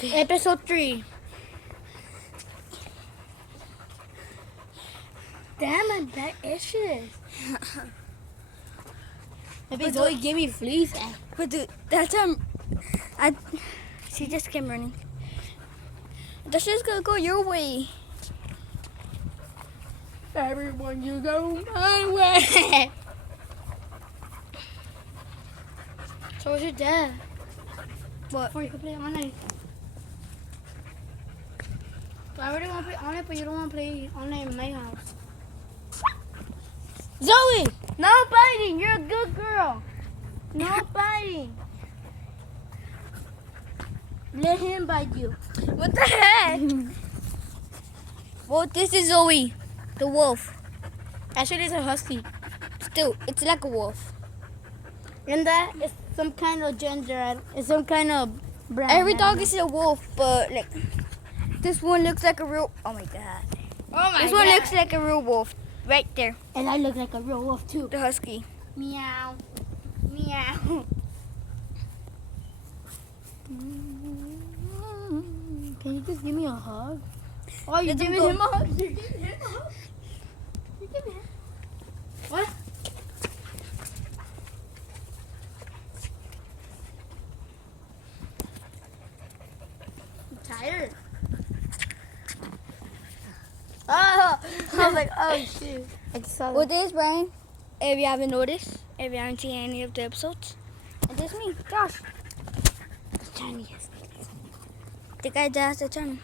Okay. Episode 3. Damn, my back itches. Maybe Zoe gave me fleas. But dude, that time, she just came running. That's just gonna go your way. Everyone, you go my way. So where's your dad? What? Or you can play online. I already want to play online, but you don't want to play online in my house. Zoe! No biting! You're a good girl. No biting. Let him bite you. What the heck? Well, this is Zoe, the wolf. Actually, it's a husky. Still, it's like a wolf. And that is some kind of gender. It's some kind of brand. Every dog is a wolf, but like this one looks like a real. Oh my god! Oh my This one looks like a real wolf, right there. And I look like a real wolf too. The husky. Meow. Meow. Can you just give me a hug? Oh, you're Let them giving go. him a hug? You're giving him a hug? You're giving him. What? I'm tired. Oh, I was like, oh shoot. I just saw Well, this Brian, if you haven't noticed, if you haven't seen any of the episodes, and this me, Josh. The Chinese. The guy that has the channel.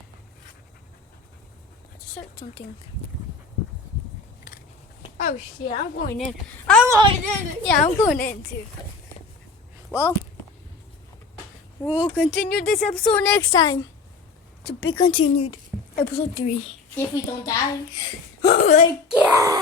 I just said something. Oh shit, I'm going in. I'm going in. Yeah, I'm going in too. Well, we'll continue this episode next time. To be continued. Episode 3. If we don't die. Oh my god!